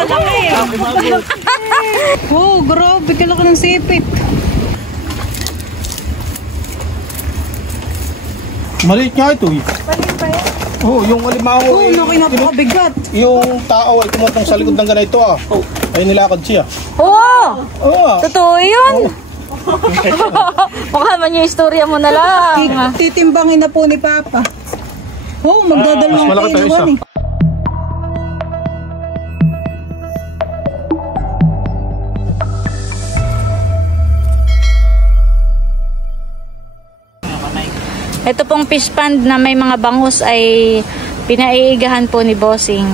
Napakalaki. Oh, grabe kalaki ng sipit. Maliit nga ito eh. Maliit ba yan? Oo, yung alimango Oh, napakabigat. yung tao ay tumutong sa likod ng ganito ah. Ay nilakad siya. Oo! Oo. Totoo yun! Baka man yung istorya mo na lang. Titimbangin na po ni Papa. Oh, magdadalawang mas malaki tayo isa. eh. Ito pong fish pond na may mga bangus ay pinaiigahan po ni Bossing.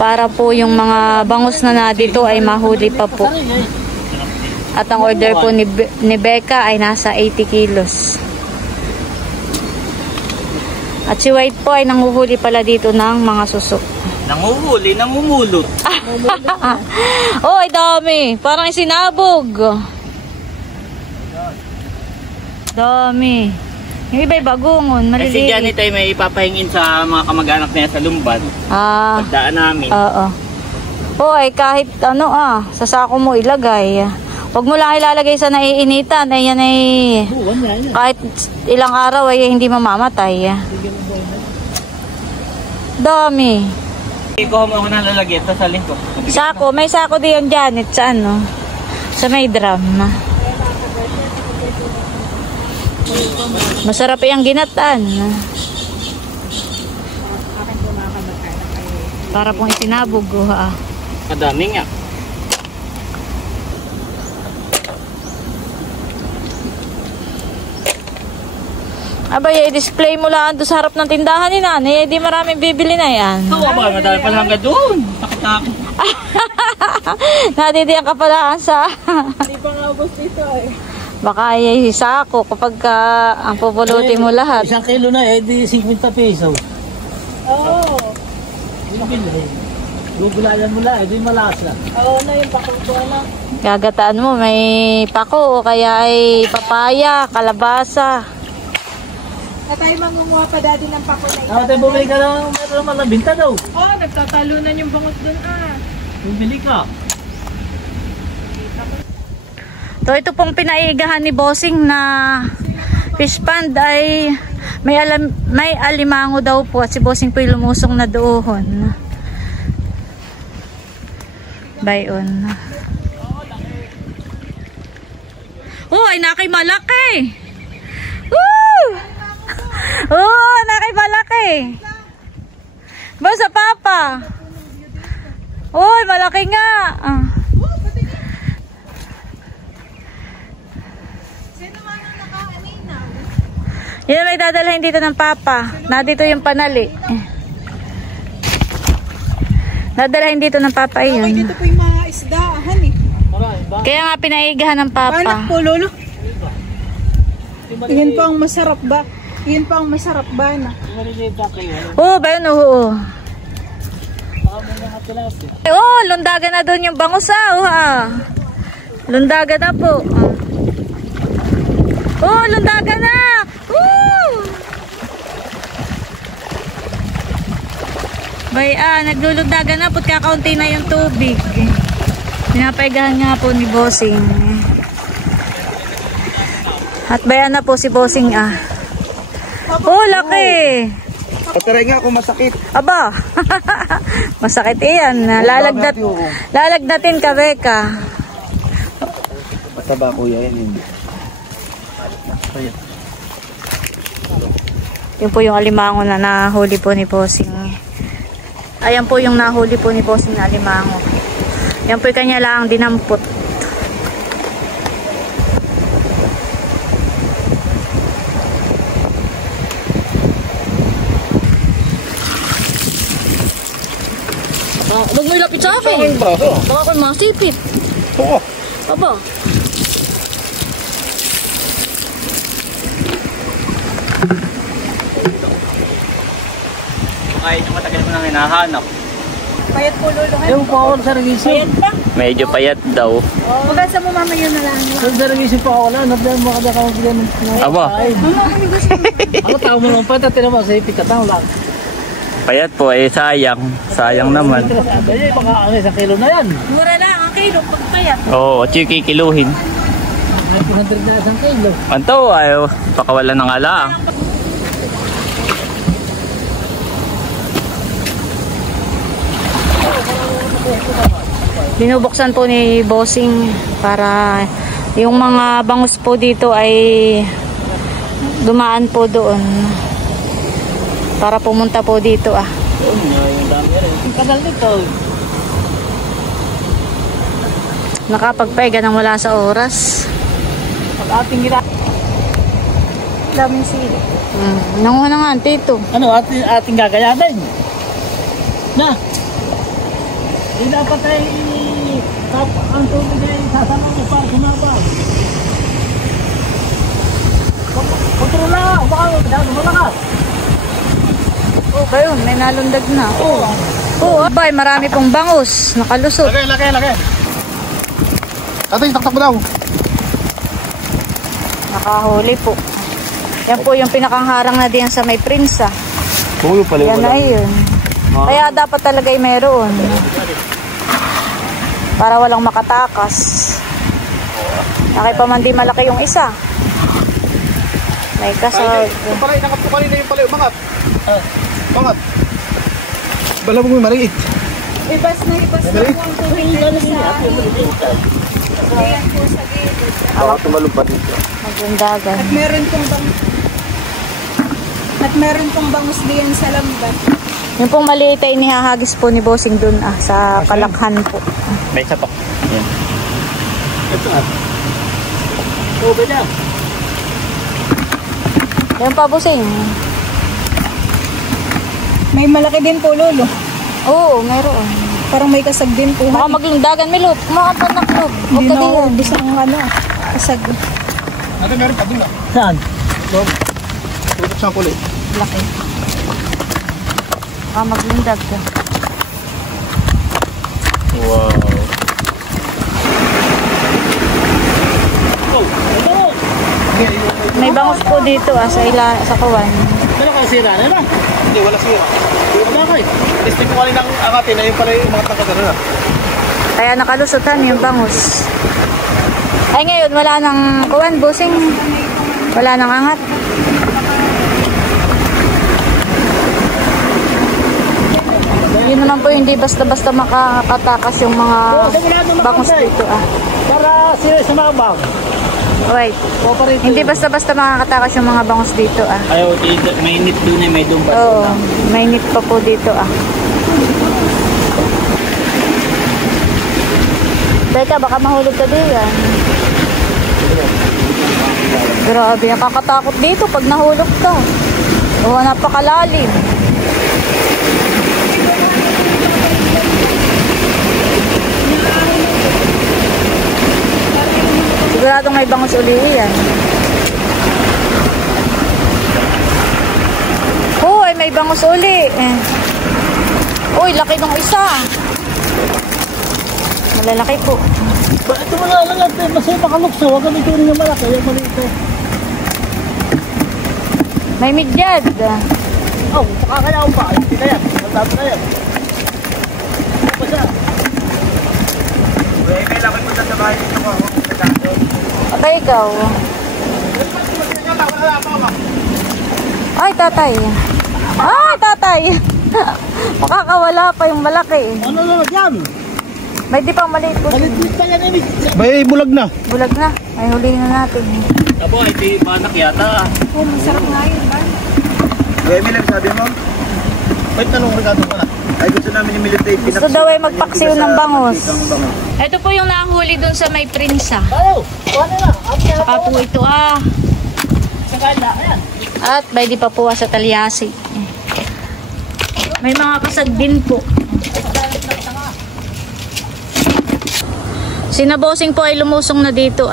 Para po yung mga bangus na dito ay mahuli pa po. At ang order po ni Becca ay nasa 80 kilos. At si White po ay nanguhuli pala dito ng mga susok. Nanguhuli, nangumulot. Oh, ay dami. Parang isinabog. Dami. Yung iba'y bagungon, Kasi maliliit. dyan ito ay may ipapahingin sa mga kamag-anak niya sa Lumban. Pagdaan namin. Oo. Oh, ay kahit ano sa sako mo ilagay. Huwag mo lang ilalagay sa naiinitan. Ay yan ay kahit ilang araw ay hindi mamamatay. Dami. Ikuha mo ako ng lalagyan, sasalin ko. Sako, may sako diyan Janet sa ano? Sa may drum. Masarap yung ginatan. Para pong isinabog. Madami nga. Abay, i-display mo lang doon sa harap ng tindahan ni Nanay. Di maraming bibili na yan. Oo, baka madami pa lang doon. Takot-takot. Nadidiyan ka pala sa... Hindi pa nga ubos dito eh. Baka ay sako kapag ang pupulutin mo lahat. 1 kilo na di 50 pesos. Oo. Gugulayan mo lang, di malasa. Oo na yung pakutuan na. Gagataan mo, may pako o kaya ay papaya, kalabasa. Na tayo mangunguha pa dati ng pako na Ako tayo bumili ka lang, meron naman nabinta daw. Oh, nagtatalunan yung bangot dun Bumili ka. So, ito pong pinaigahan ni Bossing na fish pond ay may alimango daw po at si Bossing po lumusong na doon. Bayon. Oh, ay nakay malaki. Woo! Oh, nakay malaki. Ba sa Papa? Oh, malaki nga. Yan may dadalhin dito ng Papa. Nandito yung panali. Dadalhin dito ng Papa yun. Dito po yung mga isdaahan eh. Kaya nga pinaigahan ng Papa. Panak po, Lolo. Yan po ang masarap ba? Yan po ang masarap ba na? Oo, ba yun? Oo. Oh, lundagan na doon yung bangus Lundagan na po. Oh, lundagan na! Bay, naglulundagan na, put kakaunti na yung tubig. Pinapaigahan nga po ni Bossing. At bayan na po si Bossing Oh, laki! Pataray nga kung masakit. Aba! Masakit iyan. Lalagnatin ka, Becca. Mataba kuya yan hindi. Yun po yung alimango na nahuli po ni Bossing. Ayan po yung nahuli po ni Bossing na alimango. Yan po yung kanya lang dinampot. Huwag mo ilapit sa akin. Baka ako'y masipit. Oo. Aba. Kahit yung matagal mo nang hinahanap. Payat po, Lolo. Yung po ako sa regisyo. Payat pa? Medyo payat daw. Magasa mo mamaya na lang. Sa regisyo po ako lang. Nablayan mo kada kang bigyan ng Aba. Mama, ano gusto mo? Ako tao mo lang pa. Tatira mo sa ipit. Katang lang. Payat po eh, sayang. Sayang naman. Baka ano, 1 kilo na yan. Mura lang ang kilo pagpayat. Oo, at yung kikiluhin. 200 na 1 kilo. Anto, ayaw. Pakawala ng alaang. Binubuksan po ni Bossing para yung mga bangus po dito ay dumaan po doon. Para pumunta po dito ah. Ang tagal nito. Nakapagpaiga nang wala sa oras. Pag ating gina... Daming sili. Nanguha na nga, tito. Ano, ating gagayatin. Na. Hindi dapat ay ang tubig ay sasama mo para sumabang. Kontrol na, baka malakas. Oh, kayo, may nalundag na. Oh, abay, marami pong bangus. Nakalusot. Laki. Tatay, taktak mo daw. Nakahuli po. Yan po yung pinakangharang na diyan sa may prinsa. Oo, pala Yan na yun. Kaya dapat talaga ay meron. Para walang makatakas. Nakipaman di malaki yung isa. May kasag. Yung pala, nakap ko kanina yung pala, umangat. Umangat. Bala mo maliit. Ibas na Maliit. ang tubig dito sa... Ayan po sa gilid. Baka tumalumpat dito. Magundagan. At meron pong bangus diyan sa lambat. Yung pong maliit ay inihahagis po ni Bossing dun sa kalakhan po. May sapak. Yan. Ito ah. Tubig na. Yan pa, Bossing. May malaki din po, Lolo. Oo, meron. Parang may kasag din po. Baka maglundagan, Milot. Kumakampan na klub. Huwag Hindi ka na diyan. ubus ang ano, kasag. Ate, meron pa din ah. Saan? Tutok siyang kulit. Laki. Baka maglundag ka. Wow. May bangus po dito sa kawan. Wala kang sira na ba? Hindi, wala sira. Wala kayo. Testing ko kanina ang angatin na yung pala yung mga tangkagano na. Kaya nakalusutan yung bangus. Ay ngayon, wala nang kawan, Bossing. Wala nang angat. Yun naman po, hindi basta-basta makakatakas yung mga bangus dito Para sila sa mabang. Wait. Hindi basta-basta makakatakas yung mga bangus dito Ayaw, may nip doon eh, may dumpas. Oo, may nip pa po dito Teka, baka mahulog ka diyan. Grabe, nakakatakot dito pag nahulog ka. Oo, napakalalim. Siguradong may bangus uli yan. Uy, may bangus uli. Uy, laki ng isa. Malalaki po. Ba, ito mo na lang natin. Masaya makalukso. Huwag kami tunin yung malaki. Yung mali ito. May midyad. Oh, pakakaya ko pa. Hindi kaya. Magtato na yan. Ano pa siya? May laki mo sa bahay dito ko. Patay ikaw. Ay, tatay. Ay, tatay. Makakawala pa yung malaki. Ano na yan? May di pang maliit po. Maliit pa yan eh. Bay, bulag na. Bulag na. Ay, hulihin na natin. Abo, ay di manak yata. Oh, masarap nga yun, ba? Emi lang sabi mo. Wait, tanong regado ka na. Ay, gusto namin yung military. Gusto daw ay magpaksiw ng bangus. Ito po yung nahuli dun sa may prinsa. Ayaw! Ano na? Saka po ito Sa kanya, ayan. At may di pa po sa talyasi. May mga kasag din po. Sinabosing po ay lumusong na dito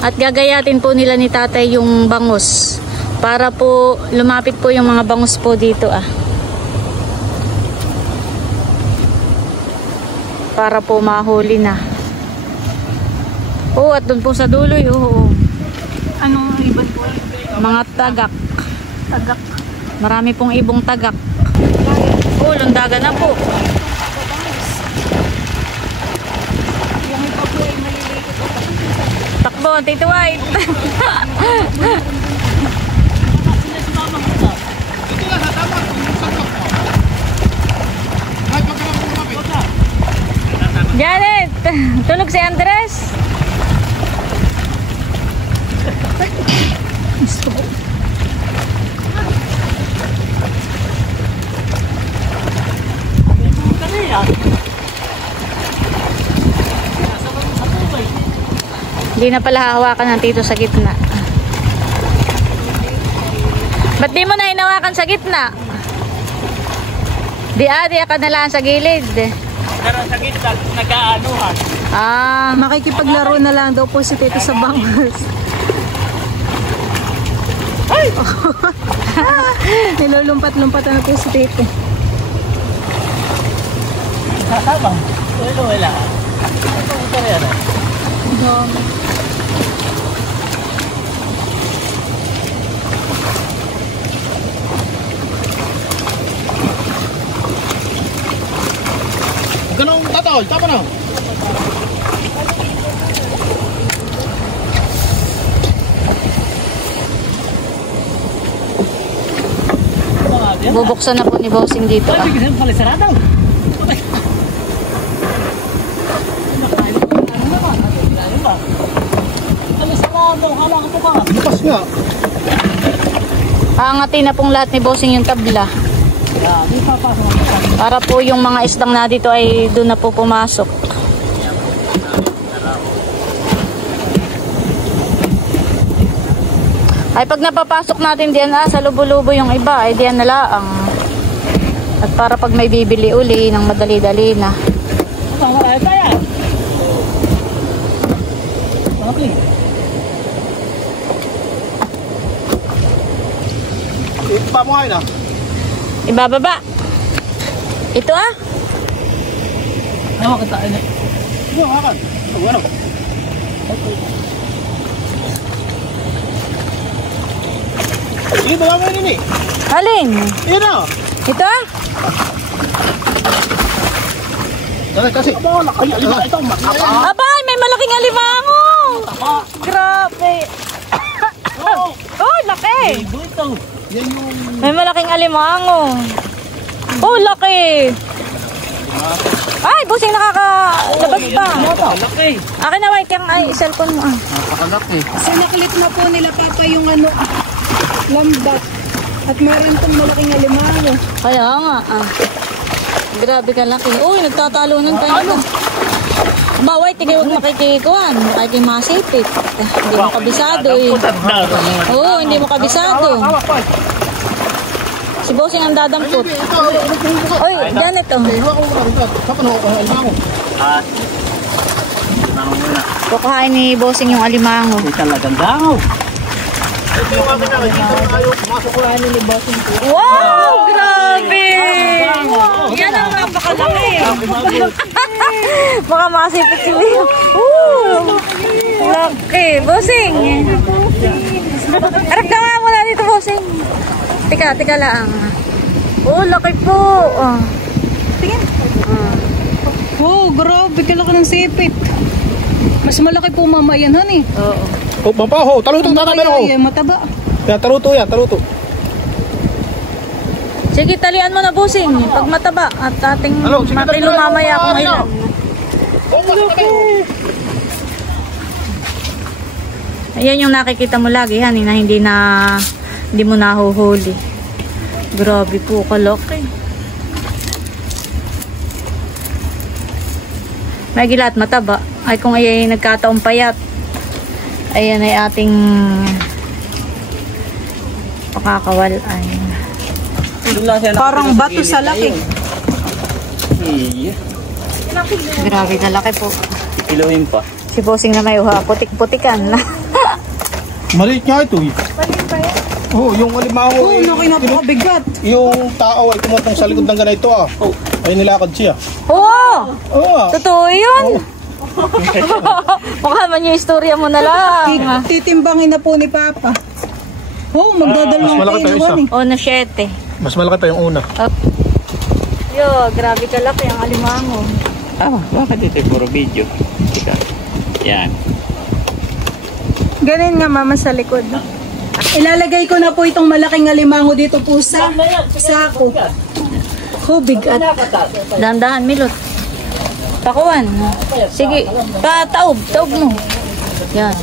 At gagayatin po nila ni tatay yung bangus. Para po lumapit po yung mga bangus po dito Para po mahuli na. Oh, at doon po sa dulo Anong ibon po? mga tagak. Tagak. Marami pong ibong tagak. Oh, lundagan na po. Takbo, Tito White. Janet, tulog si Andres. Hindi na pala hahawakan ng Tito sa gitna. Ba't di mo na hinawakan sa gitna? Di ka na lang sa gilid. Pero sa gitna, nag-aanuhan. Ah, Makikipaglaro na lang daw po si Tito sa bangos. Ay! Nilulumpat-lumpat na po si Tito. Sasabang. Wala. Ito yan. Ganong tatol, tapa na. bubuksan na po ni Bossing dito. Ay, bigyan pala sarado. Bukas nga. Aangatin na pong lahat ni Bossing yung tabla. Para po yung mga isdang na dito ay doon na po pumasok. Ay pag napapasok natin diyan sa lubo-lubo yung iba, ay diyan na laang. At para pag may bibili uli ng madali-dali na. Okay. Iba mo ngayon ah. Ibababa. Ito ah. Ano ka tayo na? Ano hakan? Ano? Sige, baba mo yun eh. Alin? Yun na. Ito ah. Kasi. Ito, Abay, may malaking alimango. Grabe. Oh, laki. Ito. yan yung... May malaking alimango. Oh, laki. Ay, Bossing nakakalabas pa. Laki. Akin na, White, yung ay, cellphone mo. Ah. Napakalaki. Sinaklit na po nila Papa yung lambat. At meron itong malaking alimango. Kaya nga, ah. Grabe ka laki. Uy, nagtatalunan tayo. Ba, White, tigay huwag makikikuhan. Makikimasipit. Hindi mo kabisado eh. Oo, hindi mo kabisado. Si Bossing ang dadampot. Uy, Janet oh. Iwa ko muna rin. Kapan ako ang alimango? Kukuhain ni Bossing yung alimango. Ito talagang dangaw. Ito yung akin na. Dito na tayo. Pumasok ko lang. Wow! Grabe! Yan ang napakalaki. Baka makasipit si Leo. Woo! Laki. Bossing! Harap ka nga muna dito, Bossing. Tika lang. Oh, laki po. Oh. Tingin. Oh, grabe kalaki ng sipit. Mas malaki po mama yan, han eh. Oo. Oh, mapaho. Taluto tatabi ako. Ay, mataba. Yan, taluto yan. Taluto. Sige, talian mo na, Bossing. Pag mataba at ating Ano, sige, matilo talian mo. mamaya kung ilan. Oh, pasok na kayo. Ayan yung nakikita mo lagi, han, na hindi mo nahuhuli. Grabe po, kalaki. May gilat mataba. Ay kung ay nagkataong payat. Ayan ay ating pakakawalan. Parang bato sa laki. Grabe kalaki po. Kiluhin pa. Si Bossing na may uha, putik-putikan na. Maliit nga ito eh. Oh, yung alimango Oh, napakabigat. yung tao ay tumutong sa likod ng ganito ah. Ay nilakad siya. Oo! Oo ah. Totoo yun! Mukha man yung istorya mo na lang. Titimbangin na po ni Papa. Oh, magdadalawang mas malaki kayo tayo isa. naman eh. O, na 7. Mas malaki pa yung una. Yo, grabe kalaki ang alimango. Bakit ito puro video? Tika. Yan. Ganun nga mama sa likod. Ilalagay ko na po itong malaking alimango dito po sa sako. Bigat. Dahan-dahan, Milot. Pakuan. Sige, taob mo. Yan.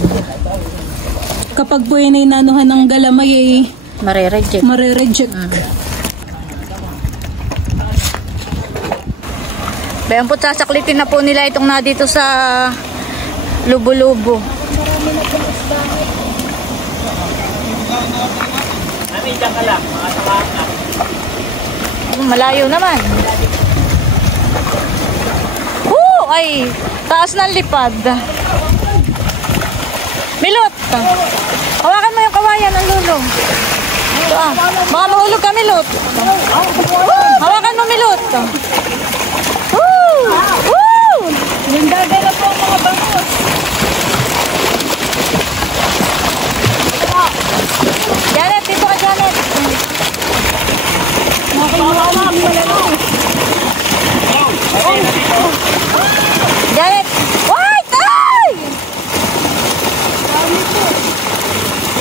Kapag po yun ay nanuhan ng galamay ay Mare-reject. mare-reject. Bayan po, sasaklitin na po nila itong na dito sa lubo-lubo. Mami, dyan ka lang. Mga tamaan na. Malayo naman. Ay, taas ng lipad. Milot! Hawakan mo yung kawayan ng lulong. Baka mahulog ka, Milot. Hawakan mo, Milot. Yung dagay na po ang mga bangus. Janet, dito ka, Janet. Janet! Wait! Ay!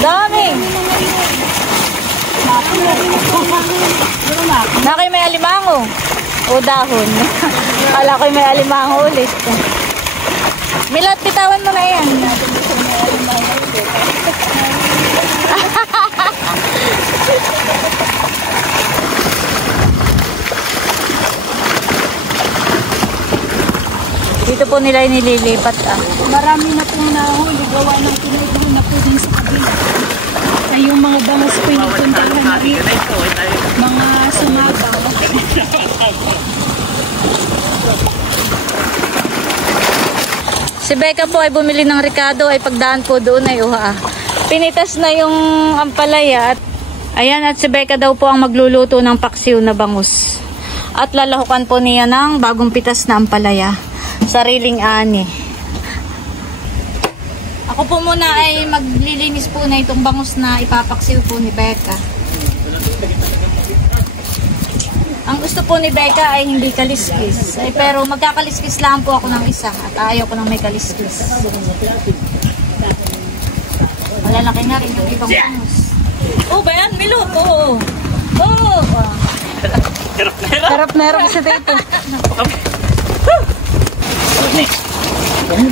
Dami! Nakay may alimango. O dahon. Kala ko'y may alimango ulit. Milot, pitawan mo na yan. Dito po nila nililipat. Marami na pong nahuli. Gawa ng pinagro na po din sa kabila. Ay yung mga bangus po yung puntahan na rin. Mga sumabaw. Si Becca po ay bumili ng Ricardo, ay pagdaan po doon ay pinitas na yung ampalaya at ayan, at si Becca daw po ang magluluto ng paksiw na bangus. At lalahukan po niya ng bagong pitas na ampalaya. Sariling ani. Ako po muna ay maglilinis po na itong bangus na ipapaksiw po ni Becca. Ang gusto po ni Becca ay hindi kaliskis. Pero magkakaliskis lang po ako ng isa at ayaw ko ng may kaliskis. Malalaki na rin yung ibang bangus. Oh, ba yan? Milot? Oo. Oo. Sarap na rin sa dito.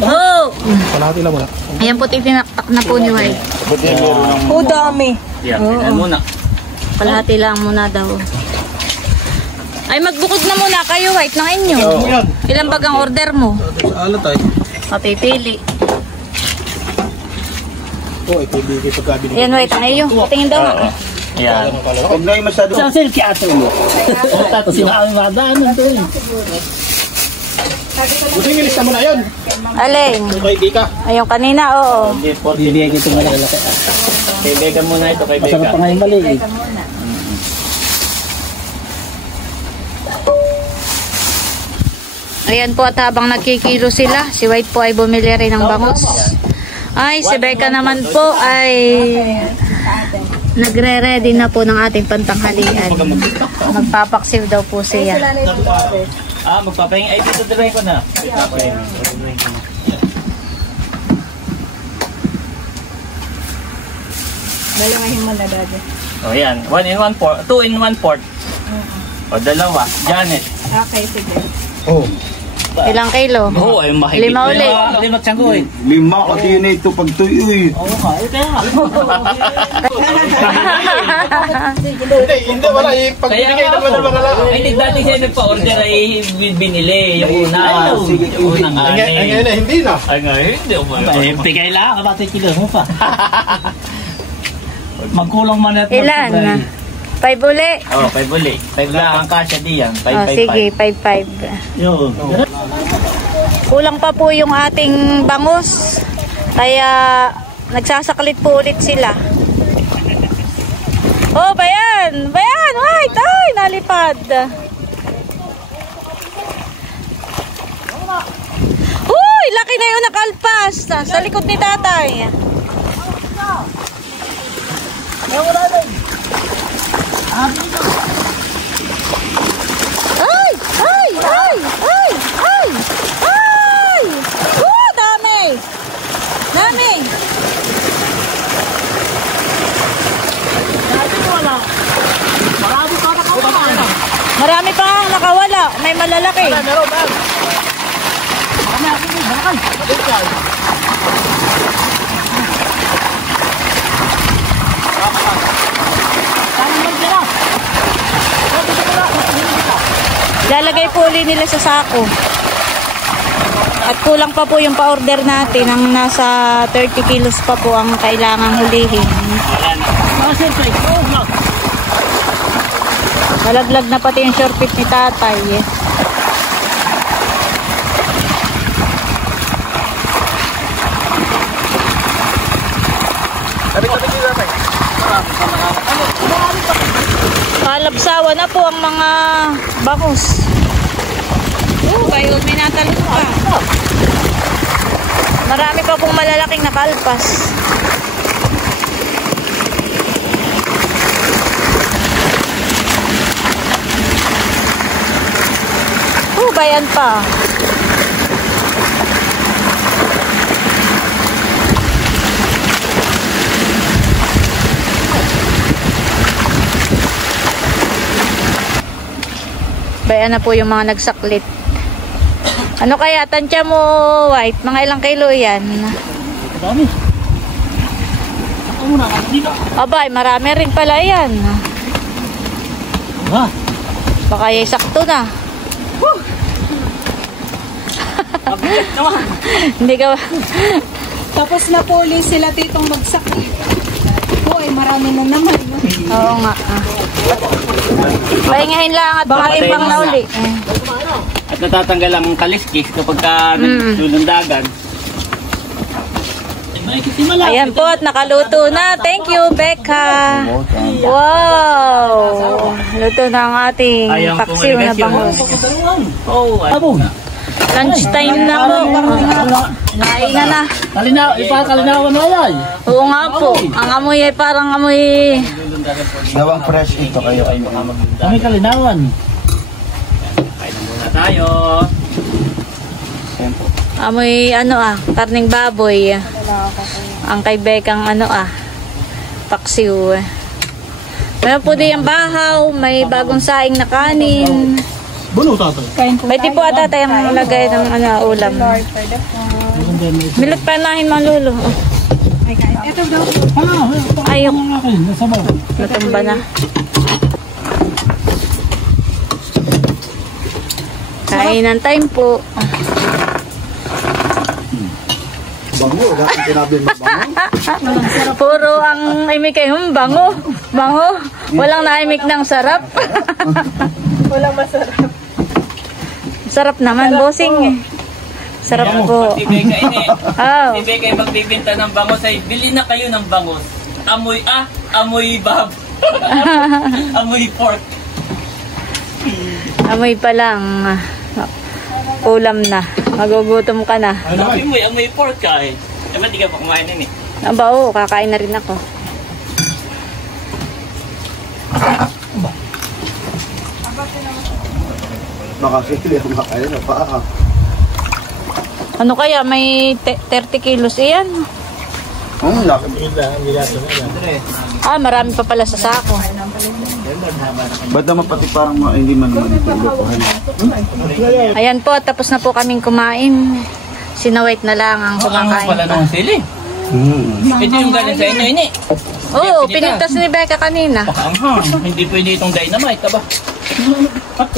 Oh! Palati lang muna. Ayan po, tinaktak na po ni White. Dami. Yan, tingnan muna. Palahati lang muna daw. Ay, magbukod na muna kayo, White, ng inyo. Ilang bag ang order mo? Alat ay. Mapipili. Oo, ito ibigay pagkabili. Ayan, White, ang iyo. Tingin daw nga. Yan. Huwag na yung masyado. Sa silky ato mo. Tapos sinakawin madaan nito eh. Buti yung ilista mo na yun. Aling. Yung kay Bika. Ayun, kanina, oo. Bibigay ko ito malaki. Kay Becca muna ito, kay Masarap Becca. pa ngayon mali eh. Ayan po, at habang nagkikilo sila, si White po ay bumili rin ng bangus. Ay, si Becca naman po ay nagre-ready na po ng ating pantanghalian. Magpapaksiw daw po siya. Magpapahinga. Ay, dito dalahin ko na. Balangahin mo na dada. O yan, 1 in 1 port, 2 in 1 port. O dalawa, Janet. Okay, sige. Oo. Ilang kilo? Oo, ay mahigit. 5 ulit. Limat siyang ko eh. 5 kasi yun ito pag tuyoy. Oo nga, eh kaya nga. Hindi, wala. Pagbibigay naman ng mga lalo. Ay, dati siya nagpa-order ay binili. Yung una. Yung unang Ay, ngayon na, hindi na. Ay, ngayon, hindi. Eh, bigay lang, kapatid kilo mo pa. Magkulang man at Ilan? 5 uli? Oo, 5 uli. 5 lang ang kasya diyan. 5, Oh, 5, sige, 5. Yun. Kulang pa po yung ating bangus. Kaya nagsasaklit po ulit sila. Oh, bayan! Bayan! White! Ay, nalipad. Uy! Laki na yun nakalpas. Sa likod ni tatay. Wala na. Marami pa nga nakawala. May malalaki. Meron ba? Bakal. Lalagay po ulit nila sa sako. At kulang pa po yung pa-order natin. Ang nasa 30 kilos pa po ang kailangang hulihin. Malaglag na pati yung short fit ni tatay. Kalabsawa na po ang mga bangus. Kayo may natalon pa. Marami pa pong malalaking nakalpas. Bayan pa. Bayan na po yung mga nagsaklit. Ano kaya tansya mo, White? Mga ilang kilo yan? Dami. Ako muna, dito. Abay, marami rin pala yan. Ha? Baka yung sakto na. Hindi ka. Tapos na po ulit sila titong magsakit. Po ay marami na naman. Oo nga. Pahingahin lang at makaimbang na uli. At natatanggal ang kaliskis kapag nagdulundagan. Ayan po at nakaluto na. Thank you, Becca. Wow! Luto na ang ating paksiw na bangus. Oh, Lunch time na po. Nainga na. Ipakalinawan na yan. Oo nga po. Ang amoy ay parang amoy... Gawang fresh ito kayo ay Kami kalinawan. kain na muna tayo. Amoy karning baboy. Ang kay Bekang paksiw. Meron po din ang bahaw, may bagong saing na kanin. Bulo tatay. May tipo ata tayong lagay ng ulam. Milot pa nahin malulo. Ito daw. Ayok. Nasabaw. Natumba na. Kainan time po. bango. Dahil sinabi mabango. Puro ang imik ay bango. Bango. Walang naimik ng sarap. Walang masarap. Sarap naman, bossing. Sarap po. Si Becca ini. Oh. Si Becca ay magbibinta ng bangos ay bili na kayo ng bangos. Amoy bab. Amoy pork. Amoy pa lang. Ulam na. Magugutom ka na. Amoy pork ka eh. Ba't di ka pa kumain nun eh? Aba, oo, kakain na rin ako. Makakili ang makain na pa. Ano kaya? May 30 kilos iyan? Laki. Marami pa pala sa sako. Ba't naman pati parang hindi man ito lupuhan? Ayan po, tapos na po kaming kumain. Sinawait na lang ang Ang pala kumakain. ng sili. Ito yung galing sa inyo ini. Oo, pinigtas ni Becca kanina. Anghang. Hindi pwede itong dynamite ba?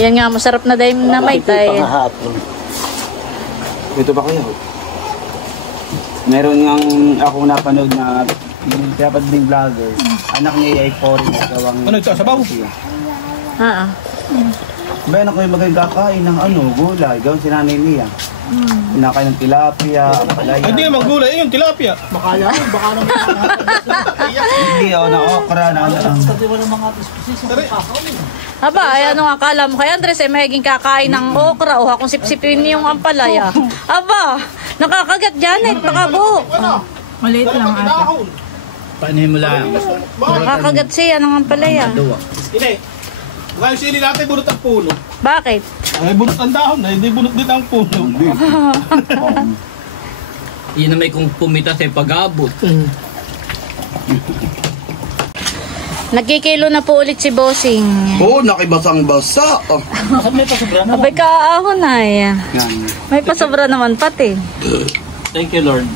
Yan nga, masarap na dynamite ay. Ito ba kayo? Meron ngang ako napanood na dapat ding vlogger. Anak niya ay foreign na gawang... Ano ito? Sabaw? Ba, anak ko yung magkakain ng gulay. Gawin si nanay niya. Kinakain ng tilapia, palaya. Hindi naman gulay, yung tilapia. Hindi, na okra, na Aba, ay ano nga akala mo kay Andres ay mahiging kakain ng okra o kung sipsipin yung ampalaya. Aba, nakakagat Janet, baka buhok. Maliit lang ate. Paano mo lang? Nakakagat siya ng ampalaya. Hindi. Ngayon sili natin bunot ang puno. Bakit? Ay bunot ang dahon, hindi bunot din ang puno. Yun na may kung pumita sa pag-abot. Nagkikilo na po ulit si Bossing. Oo, nakibasang-basa. Oh. May pasobra na. Abay kaahon ay. Yan. May pasobra naman pati. Thank you, Lord.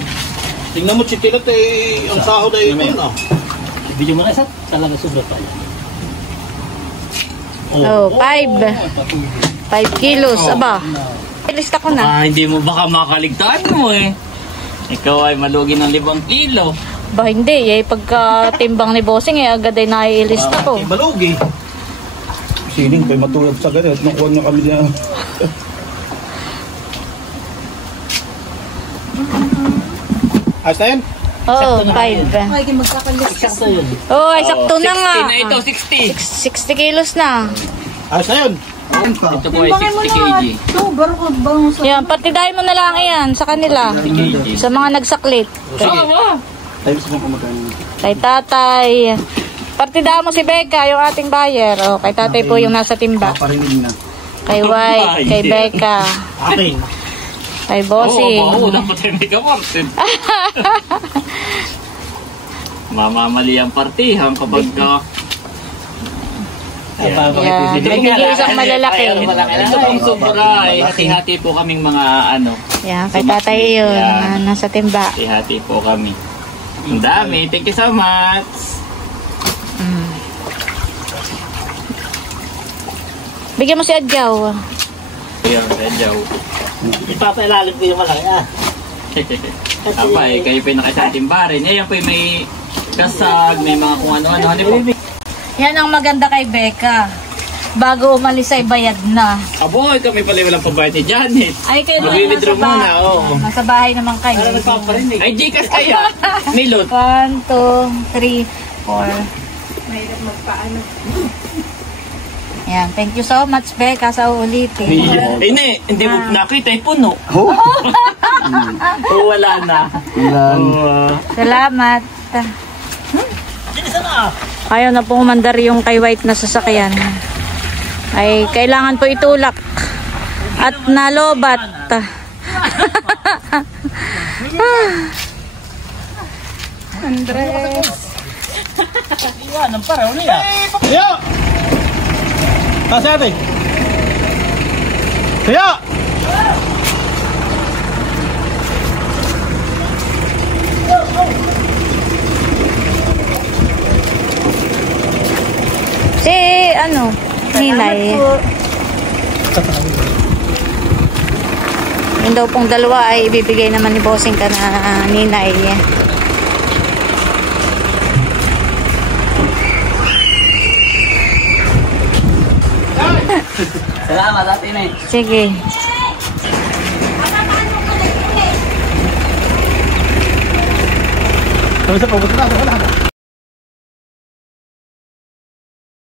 Tingnan mo, Chitilat eh, ang sahod ay ito na. Video mo na isa, talaga sobra pa. Oh, 5 kilos. Aba. Ilista ko na. Hindi mo baka makaligtaan mo eh. Ikaw ay malugi ng 5 kilo. Ba hindi, eh pagka-timbang ni Bossing eh agad ay naiilista ko. Malugi. Sining pa matulad sa ganit. Nakuha niya kami niya. Ayos na yan? Oo, 5. Ay, magkakalis. Sakto yun. Oh, ay sakto na nga. 60 na ito, 60. 60 kilos na. Ayos na yun? Ito po ay 60 kg. Ito, baro ka bang sa... Yan, partidahin mo na lang yan sa kanila. 60 kg. Sa mga nagsaklit. Tayo sa mga kumagano. Kay tatay. Partidahan mo si Becca, yung ating buyer. O, kay tatay po yung nasa timba. Paparinig na. Kay White, kay Becca, Akin. kay Bossing. Oo, dapat hindi ka Martin. Mamamali ang partihan kapag ka... Yan, nagiging isang malalaki. Ito pong sobra ay hati-hati po kaming mga ano. Yan, kay tatay yun, Yan. nasa timba. Hati-hati po kami. Ang dami. Thank you so much. Bigyan mo si Adjaw. Ayan, medyaw. Ipapailalim ko yung malaki. Apa eh, kayo po yung nakasatimbarin. Ayan po yung may kasag, may mga kung ano-ano. Ano po? Yan ang maganda kay Becca. Bago umalis ay bayad na. Aboy, kami pala walang pabayad ni Janet. Ay, kayo Mag-withdraw muna, oo. Nasa bahay naman kayo. Ay, Gcash kaya. Milot. 1, 2, 3, 4. Mahirap magpaano. Yan, thank you so much, Becca, sa ulitin. Hindi mo nakita, puno. O wala na. Salamat. Ayaw na pong umandar yung kay White na sasakyan. Ay, kailangan po itulak. At nalobat. Andres. Iwanan pa raw niya. Kaya! Kasi ate. Kaya! Si, ano, Ninay. Yung daw pong dalawa ay ibibigay naman ni Bossing ka na Ninay. Salamat, Ate Nay. Sige. Kami sa pabuti na. Wala na.